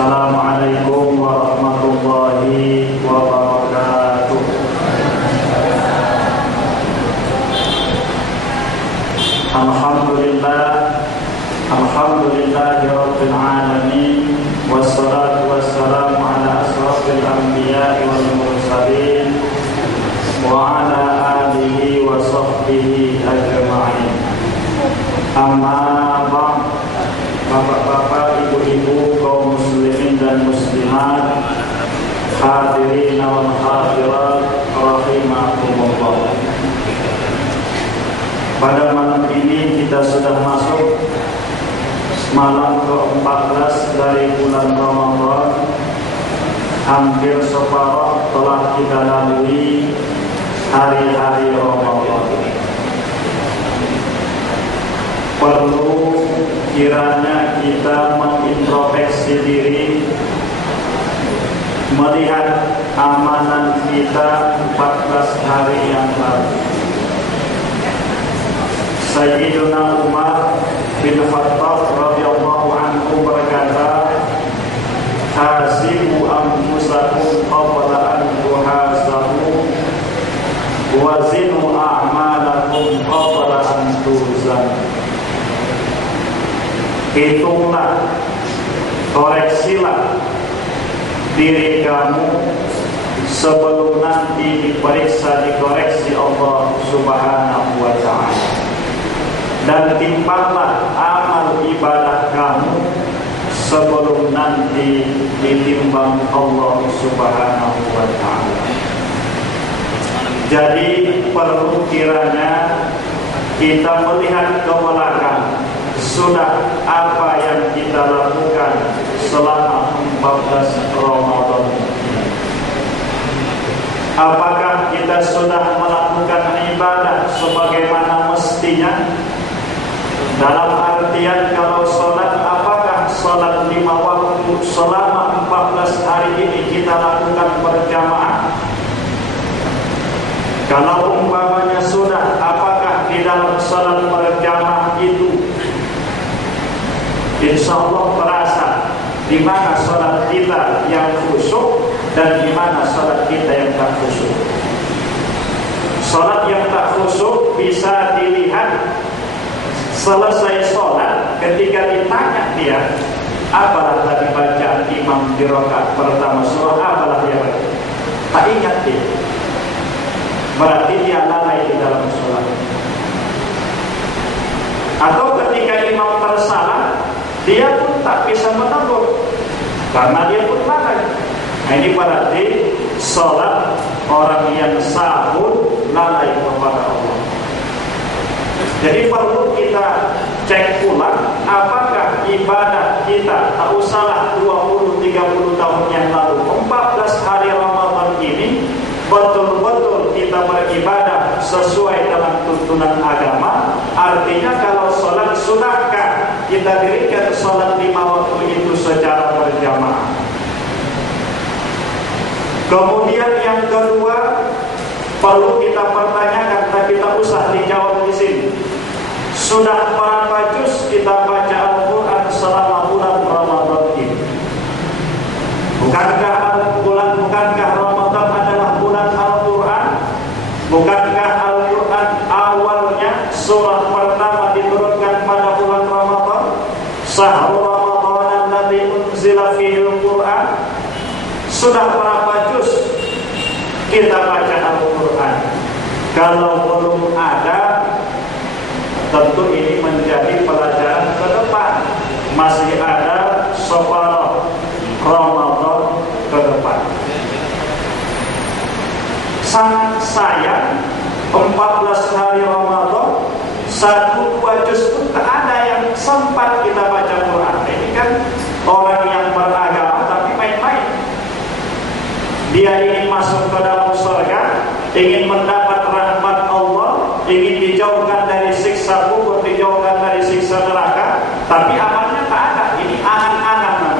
Assalamualaikum warahmatullahi wabarakatuh. Alhamdulillahi rabbil alamin, wassalatu wassalamu ala asrafil anbiya'i wal mursalin wa ala alihi wa sahbihi ajma'in. Amma ba'd. Bapak-bapak, ibu-ibu, kaum muslimin dan muslimat, hadirin wal hadirat rahimakumullah. Pada malam ini kita sudah masuk malam ke-14 dari bulan Ramadan. Hampir separuh telah kita lalui hari-hari Ramadan. Perlu kiranya kita mengintrospeksi diri, melihat amalan kita 14 hari yang lalu. Sayyiduna Umar bin Khattab radhiyallahu anhu berkata, "Hasibu anfusakum qabla an tuhasabu, wa zinu a'malakum qabla an tuzan." Hitunglah, koreksilah diri kamu sebelum nanti dikoreksi Allah Subhanahu wa ta'ala. Dan timpalah amal ibadah kamu sebelum nanti ditimbang Allah Subhanahu wa ta'ala. Jadi perlu kiranya kita melihat ke belakang, sudah apa yang kita lakukan selama 14 Ramadan. Apakah kita sudah melakukan ibadah sebagaimana mestinya? Dalam artian kalau sholat, apakah sholat 5 waktu selama 14 hari ini kita lakukan berjamaah? Kalau umpamanya sudah, apakah di dalam sholat berjamaah itu insya Allah terasa di mana sholat kita yang khusyuk dan di mana sholat kita yang tak khusyuk? Sholat yang tak khusyuk bisa dilihat selesai sholat, ketika ditanya dia, apalah tadi bacaan imam di rakaat pertama, surah apalah dia baca? Tak ingat dia. Berarti dia lalai di dalam sholat. Atau ketika imam tersalah, dia pun tak bisa menegur karena dia pun lalai. Nah, ini berarti sholat orang yang sahur lalai kepada Allah. Jadi perlu kita cek ulang, apakah ibadah kita, tak usahlah 20-30 tahun yang lalu, 14 hari Ramadan ini betul-betul kita beribadah sesuai dengan tuntunan agama. Artinya kalau sholat, sudahkah kita dirikan sholat 5 waktu itu secara berjamaah? Kemudian yang kedua, perlu kita pertanyakan, tapi tak usah dijawab di sini. Sudah berapa juz kita baca Al-Quran selama bulan Ramadan ini? Bukankah Ramadan adalah bulan Al-Quran? Bukankah Al-Quran awalnya surah pertama diturunkan pada bulan Ramadan? Syahrul Ramadan alladzi unzila fihil Quran. Sudah berapa juz kita baca Al-Quran? Kalau belum ada, tentu ini menjadi pelajaran ke depan. Masih ada separuh Ramadan ke depan. Sangat sayang 14 hari Ramadan 1-2 juz pun tak ada yang sempat kita baca Quran. Ini kan orang yang beragama tapi main-main. Dia ingin masuk ke dalam surga, ingin mendapat rahmat Allah, ingin dijauhkan dari siksa kubur, dijauhkan dari siksa neraka, tapi amalnya tak ada. Ini angan-angan.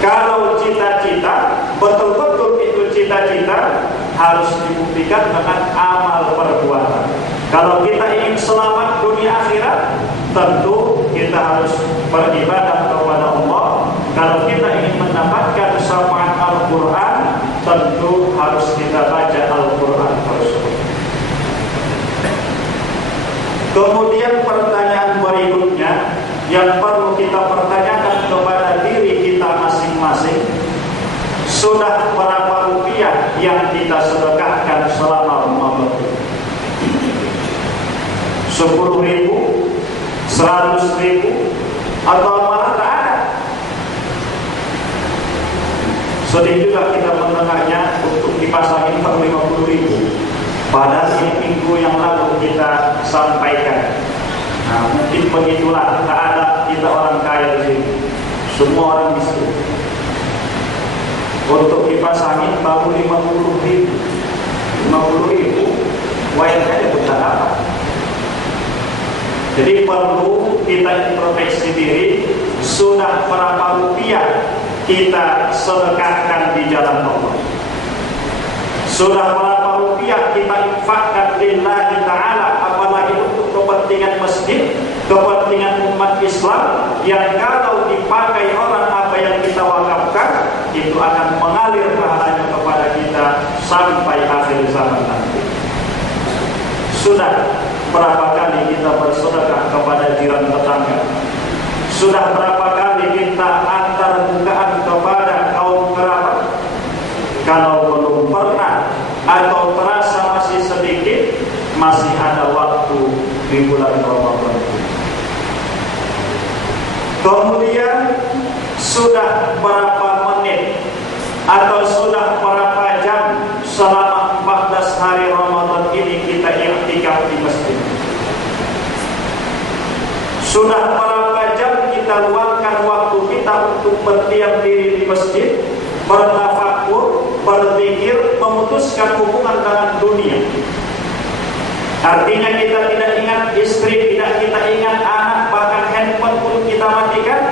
Kalau cita-cita, betul-betul itu cita-cita, harus dibuktikan dengan amal perbuatan. Kalau kita ingin selamat dunia akhirat, tentu kita harus beribadah kepada Allah, kalau kita ingin mendapatkan syafaat Al-Quran, tentu harus kita baca Al-Quran tersebut. Kemudian pertanyaan berikutnya yang perlu kita pertanyakan kepada diri kita masing-masing, sudah berapa rupiah yang kita sedekahkan selama Ramadan? 10.000, 100.000, atau malah tak ada? Sedih juga kita mendengarnya untuk dipasangin per 50.000. Padahal ini minggu yang lalu kita sampaikan. Nah, mungkin begitulah, tak ada kita orang kaya di sini, semua orang miskin. Untuk dipasangin baru 50.000, 50.000, wayangnya bukan apa. Jadi perlu kita introspeksi diri, sudah berapa rupiah kita sedekahkan di jalan Allah? Sudah berapa rupiah kita infakkan lillahi ta'ala, apalagi untuk kepentingan masjid, kepentingan umat Islam, yang kalau dipakai orang apa yang kita wakafkan, itu akan mengalir pahalanya kepada kita sampai akhir zaman nanti. Sudah berapa kali kita bersedekah kepada jiran tetangga? Sudah berapa kali kita antar bukaan kepada kaum kerabat? Kalau belum pernah atau terasa masih sedikit, masih ada waktu di bulan Ramadan. Kemudian sudah berapa menit atau sudah berapa jam selama 14 hari Ramadan ini kita i'tikaf di masjid? Sudah berapa jam kita luangkan waktu kita untuk berdiam diri di masjid, bertafakur, berzikir, memutuskan hubungan dengan dunia? Artinya kita tidak ingat istri, tidak kita ingat anak, bahkan handphone pun kita matikan.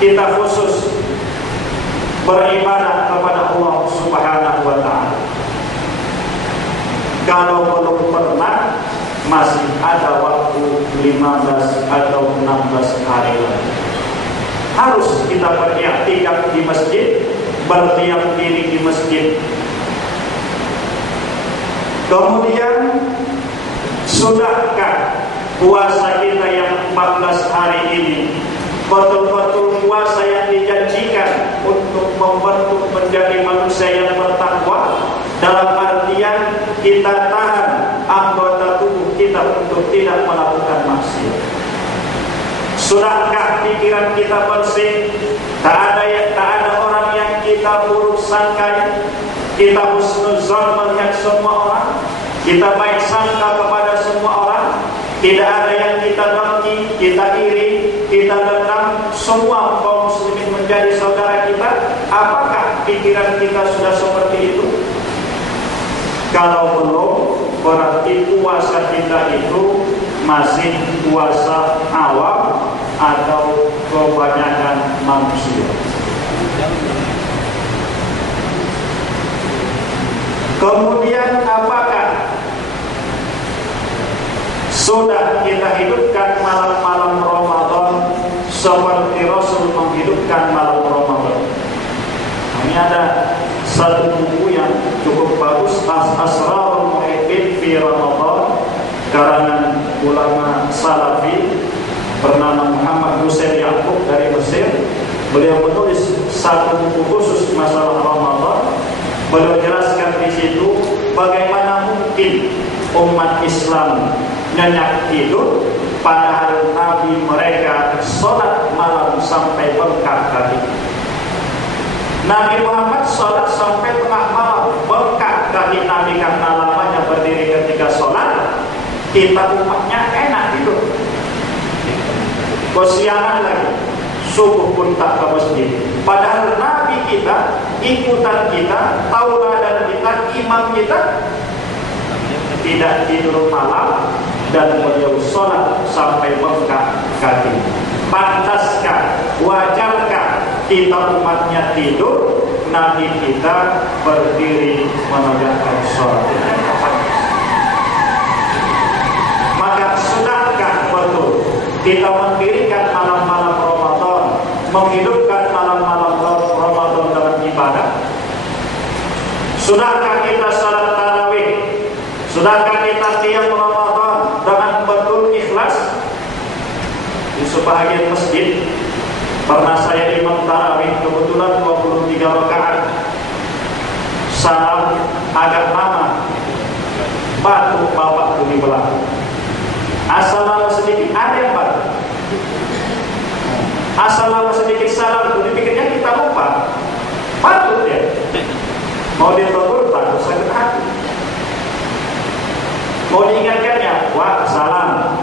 Kita khusus beribadah kepada Allah Subhanahu wa ta'ala. Kalau belum pernah, masih ada waktu 15 atau 16 hari lagi. Harus kita beriktikaf di masjid, berdiam diri di masjid. Kemudian, sudahkah puasa kita yang 14 hari ini betul-betul puasa yang dijanjikan untuk membentuk menjadi manusia yang bertakwa, dalam artian kita tahan anggota tubuh kita untuk tidak melakukan maksiat? Sudahkah pikiran kita bersih? Tak ada orang yang kita buruk sangkai, kita husnuzon melihat semua orang, kita baik sangka kepada semua orang, tidak ada yang kita dengki, kita iri, kita dendam, semua kaum muslimin menjadi saudara kita. Apakah pikiran kita sudah seperti itu? Kalau belum, berarti puasa kita itu masih puasa awam atau kebanyakan manusia. Kemudian apakah sudah kita hidupkan malam-malam Ramadan seperti Rasul menghidupkan malam Ramadan? Ini ada satu buku yang cukup bagus, Asrarul Muhibbin fi Ramadan, karangan ulama Salafi bernama Muhammad Hussein Yaqub dari Mesir. Beliau menulis satu buku khusus masalah Ramadan. Beliau jelaskan di situ bagaimana mungkin umat Islam nyenyak tidur, padahal Nabi mereka sholat malam sampai bengkak kaki. Nabi Muhammad sholat sampai tengah malam, bengkak kaki Nabi karena lamanya berdiri ketika sholat. Kita umatnya enak tidur, kesiangan lagi, subuh pun tak ke masjid. Padahal Nabi kita, ikutan kita, tauladan kita, imam kita tidak tidur malam, dan beliau sholat sampai bengkak kaki. Pantaskah, wajarkah kita umatnya tidur, Nabi kita berdiri menegakkan sholat? Maka sudahkah betul kita mendirikan malam-malam Ramadan menghidupkan malam-malam Ramadan dalam ibadah? Sudahkah kita salat tarawih? Sudahkah kita qiyam Ramadan dengan betul ikhlas? Di sebahagian masjid pernah saya imam tarawih, kebetulan 23 rakaat. Salam agak lama, batuk bapak di belakang. Asal lama sedikit ada yang batuk. Asal lama sedikit salam itu dipikirnya kita lupa. Batuk dia. Mau dia tegur batuk sakit hati. Mau diingatkannya, wah salam.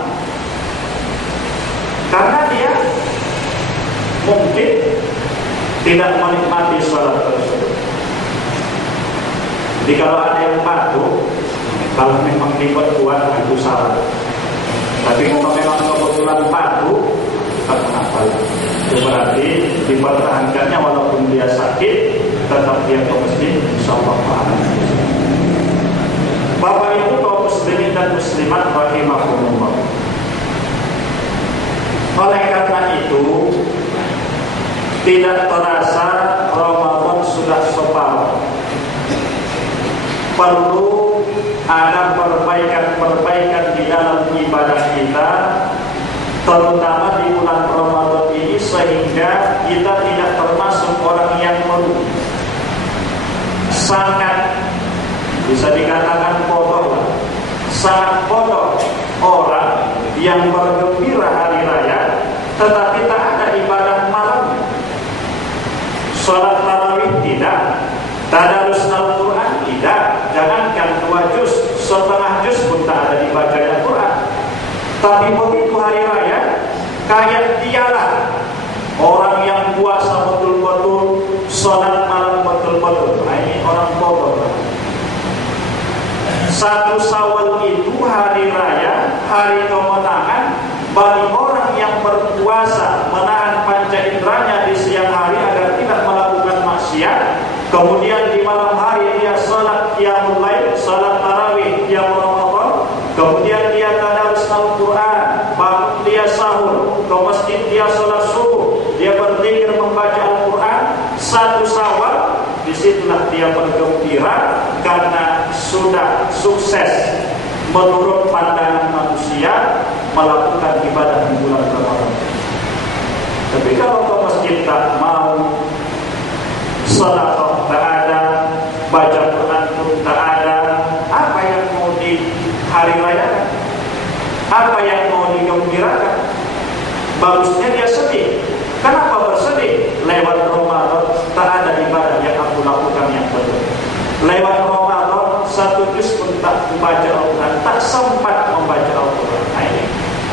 Karena dia mungkin tidak menikmati sholat tersebut. Jadi kalau ada yang batuk, kalau memang kuat itu salah. Tapi kalau memang kebetulan batuk, tak apa. Itu berarti dipertahankannya walaupun dia sakit, tetap dia ke masjid, insyaallah pahala. Bapak Ibu kaum muslimin dan muslimat rahimahumullah. Oleh karena itu, tidak terasa Ramadan sudah separuh. Perlu ada perbaikan-perbaikan di dalam ibadah kita, terutama di bulan Ramadan ini, sehingga kita tidak termasuk orang yang sangat bisa dikatakan bodoh, sangat bodoh orang yang bergembira hari raya tetapi tak ada ibadah malam. Sholat tarawih tidak, tadarus Al-Quran tidak, jangankan 2 juz, setengah juz pun tak ada dibaca Al-Quran. Tapi begitu hari raya, kayak dialah orang yang puasa betul-betul, sholat malam betul-betul. Nah, ini orang bodoh. 1 Syawal itu hari raya, hari kemenangan bagi orang yang berpuasa, menahan panca inderanya di siang hari agar tidak melakukan maksiat. Kemudian di malam hari dia salat qiyamul lail, salat tarawih, qiyam Ramadan. Kemudian dia tadarus Al-Quran, bangun dia sahur, ke masjid dia salat subuh, dia berzikir membaca Al-Quran. 1 Syawal, disitulah dia bergembira karena sudah sukses menurut pandangan manusia melakukan ibadah di bulan Ramadan. Tapi kalau ke masjid tak mau, salat tak ada, baca Quran pun tak ada, apa yang mau di hari raya? Apa yang mau digembirakan? Bagusnya dia sedih. Kenapa bersedih? Lewat Ramadan tak ada ibadah yang aku lakukan yang betul. Lewat Ramadan 1 juz pun tak membaca Al-Quran, tak sempat membaca Al-Quran. Nah, ini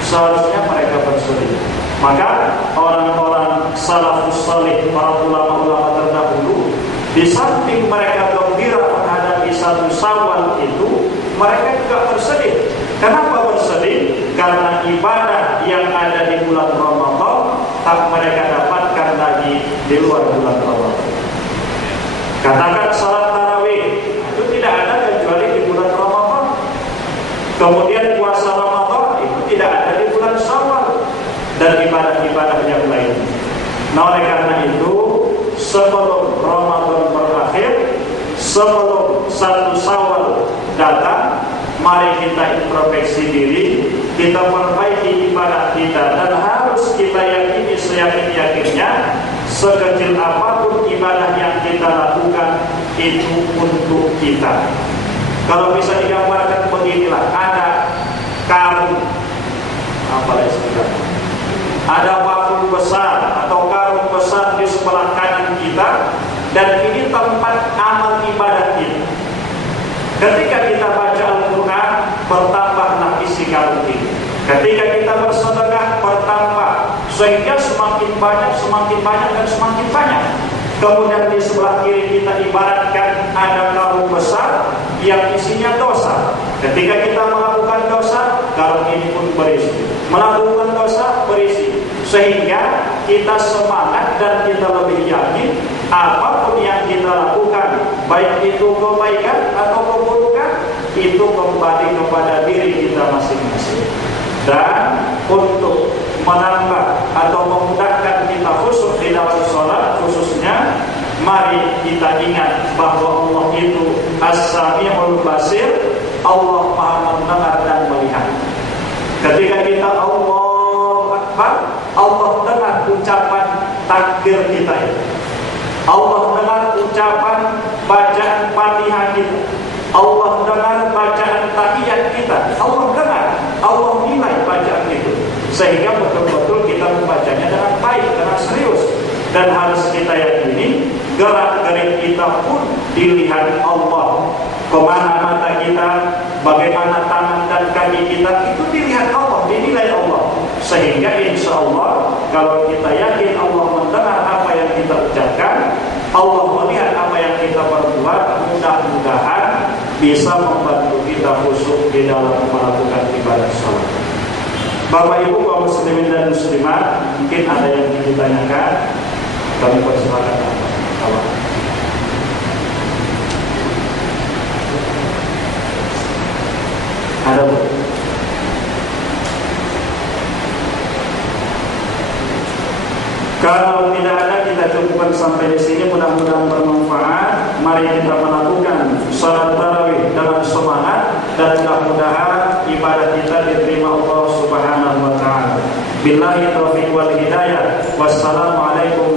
seharusnya mereka bersedih. Maka orang-orang salafus salih, para ulama-ulama terdahulu, di samping mereka gembira menghadapi 1 Syawal itu, mereka juga bersedih. Kenapa bersedih? Karena ibadah yang ada di bulan Ramadan tak mereka dapatkan lagi di luar bulan Ramadan. Katakan salat tarawih itu tidak ada kecuali di bulan Ramadan. Kemudian puasa Ramadan itu tidak ada di bulan Syawal dan ibadah-ibadah yang lain. Nah, oleh karena itu, sebelum Ramadan berakhir, sebelum 1 Syawal datang, mari kita introspeksi diri, kita perbaiki ibadah kita, dan harus kita yakini seyakin-yakinnya, sekecil apapun ibadah yang kita lakukan itu untuk kita. Kalau bisa digambarkan beginilah, ada karung, apa istilahnya? Ada bakul besar atau karung besar di sebelah kanan kita, dan ini tempat amal ibadah kita. Ketika kita baca Al-Quran, bertambahlah isi karung ini. Ketika kita bersedekah, bertambah, sehingga semakin banyak, dan semakin banyak. Kemudian di sebelah kiri kita ibaratkan ada karung besar yang isinya dosa. Ketika kita melakukan dosa, karung ini pun berisi. Melakukan dosa, berisi. Sehingga kita semangat dan kita lebih yakin apapun yang kita lakukan, baik itu kebaikan atau keburukan, itu kembali kepada diri kita masing-masing. Dan untuk menambah atau memudahkan kita khusyuk di kita ingat bahwa Allah itu As-Sami'ul Basir, Allah Maha mendengar dan melihat. Ketika kita Allahu Akbar, Allah dengar ucapan takbir kita itu. Allah dengar ucapan bacaan Fatihah kita. Allah dengar bacaan tahiyat kita. Allah dengar, Allah nilai bacaan itu. Sehingga betul-betul kita membacanya dengan baik, dengan serius. Dan harus kita yakini, gerak-gerik kita pun dilihat Allah. Kemana mata kita, bagaimana tangan dan kaki kita, itu dilihat Allah, dinilai Allah. Sehingga insya Allah, kalau kita yakin Allah mendengar apa yang kita ucapkan, Allah melihat apa yang kita perbuat, mudah-mudahan bisa membantu kita khusyuk di dalam melakukan ibadah salat. Bapak Ibu kaum muslimin dan muslimat, mungkin ada yang ingin ditanyakan, kami persilakan. Ada Bu? Kalau tidak ada, kita cukupkan sampai di sini. Mudah-mudahan bermanfaat. Mari kita melakukan salat tarawih dengan semangat dan mudah-mudahan ibadah kita diterima Allah Subhanahu wa taala. Billahi taufiq wal hidayah. Wassalamualaikum